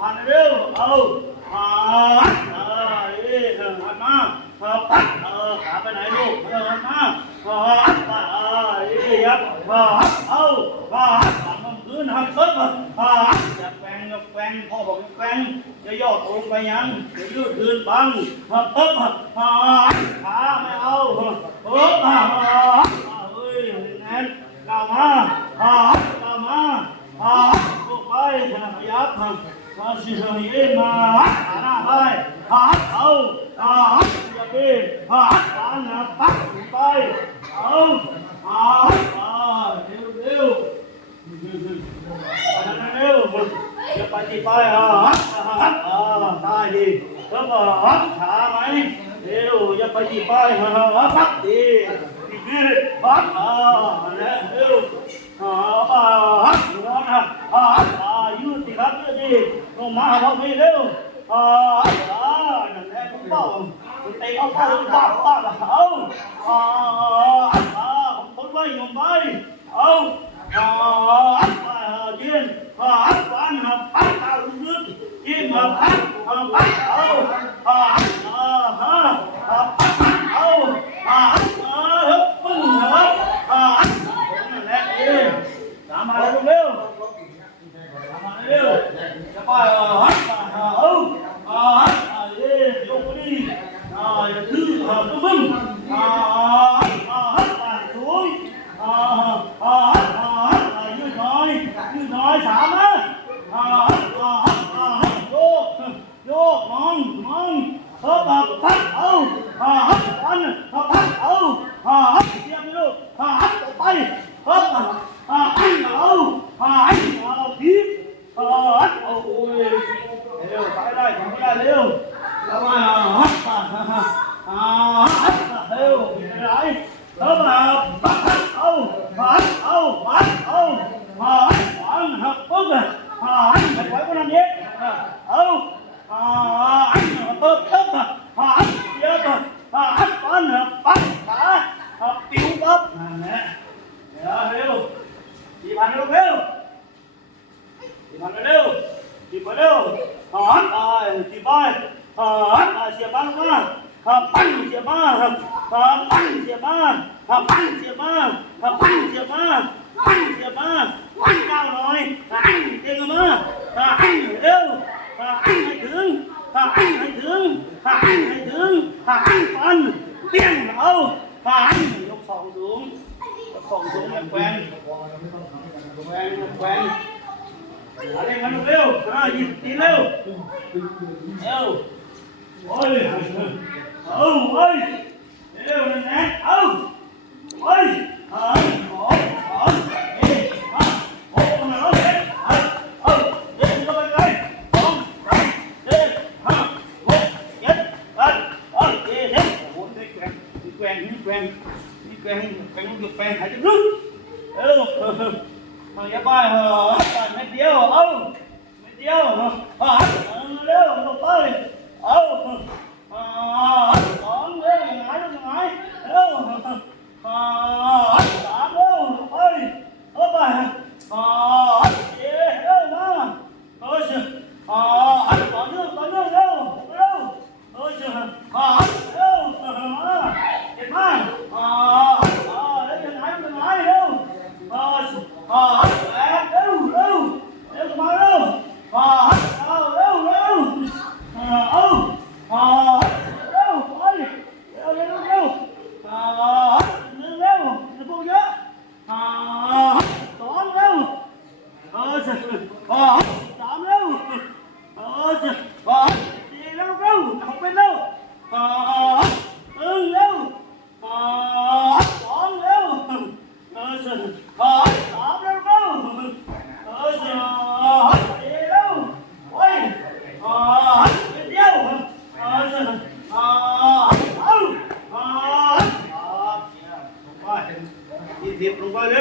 พันเร็วเอาอ่าเออเอ้ยเออหันมาเออปัดเออขาไปไหนลูกเออหันมาเออปัดเออเอ้ยยับเออเอาเออหันมาพื้นหันเคิร์ฟเอออย่าแกว่งอย่าแกว่งพ่อบอกอย่าแกว่งจะย่อตัวลงไปยังจะยืดพื้นบังเออปึ๊บเออขาไม่เอาปึ๊บเออเฮ้ยแน่นก้าวมาเออก้าวมาเออลูกไปขยับ มาสิเฮ้ยมาหาหน้าไปหาเอาหาอย่าไปหาหาหน้าปักไปเอาหาหาเร็ว เร็วเอาไปที่ไปหาหาตายดีแล้วก็หาขาไหมเร็วอาไปตัดีดีปักอ่าแล้วเร็วอ่าอ่าฮักร้อนนะอ่าอ่ายืดสิครับยืดดิลงมาหาเราไม่เร็วอ่าอ่านั่นแหละผมบอกคุณเตะเอาเข้าป้าป้าเอาอ่าอ่าผมทนไว้ยอมไปเอาอ่าอ่ายืนอ่าปันอ่าปักเอายืดยืนมาปันอ่าพักเอาอ่าอ่าฮะอ่าปันเอาอ่าอ่าฮึบปึ้งครับอ่า นั่นแหละเอ้ยตามมาเร็วเร็วตามมาเร็ว จะไปอ่าฮัทอ่าเอ้าอ่าฮัทอ่าเอ้ยยกไปดิอ่าอย่าถืออ่าตุ้มบึ้มอ่าอ่าฮัทอ่าสวยอ่าอ่าฮัทอ่าฮัทอ่ายืดหน่อยยืดหน่อยสามนะอ่าฮัทอ่าฮัทอ่าฮัทโยกโยกมองมองเฮ้ยแบบพัดเอาอ่าฮัทอันอ่าพัดเอาอ่าฮัทเสียบไปลูกอ่าฮัทต่อไป เฮ้ยอ่าอันเอาอ่าอันเอาพีบอ่าอันเอาโอ้ยเร็วไป ได้ทำไม่ได้เร็วแล้วมาฮัทอ่าอ่าฮัทเร็วไม่ได้เฮ้ยมาปัดเอาปัดเอาปัดเอาอ่าอันอ่าอันไม่ไหวก็นั่นเองเอาอ่าอันเปิดทึบอ่าอันเยอะอ่าอันปันปัดขาปิ้วปั๊บนั่นแหละเร็วเร็วสี่พันเร็วเร็วสี่พันเร็วสี่พันเร็วหอนอ่าสี่พันหอนอ่าเสียบ้านมาหาปั้นเสียบ้าหาปั้นเสียบ้าหาปั้นเสียบ้าหาปั้นเสียบ้านปั้นเสียบ้าปั้นเก้าหน่อยหาอันเต็งมาหาอันเร็วหาอันให้ถึงหาอันให้ถึงหาอันให้ถึงหาอันฟันเปี้ยงเอาหาอันยกสองสูงส่งสูงแกวนแกวนแกวน อะไรกันเร็วอ่ายิงตีเร็วเร็วโอ้ยเอาเอ้ยเร็วนั่นะเอาเอ้ยเอาเอาเอเอ้ยเอาโอ้มาแล้วเฮ้ยเอาเอาเดินเข้าไปเลยสองสามสี่ห้าหกเจ็ดแปดเก้าสิบเอ็ดโอ้โหนี่แกวนนี่แกวนนี่แกวนนี่แกวนแกวนลูกแกวนหายใจลึกเออ เฮ้ย่าไปเหรอไปไม่เดียว เอาไม่เดียวเอาเร็วลงไปเอาเอาสองเร็วยังไงยังไงเร็วเอาสามเร็วไปเอาไปเอาเย้เร็วมาเอาสิเอาต่อเนื่องต่อเนื่องเร็วเร็วเอาสิเอาเร็วมาเก็บมาเอาเอาเร็วยังไงยังไงเร็ว อ่า อ่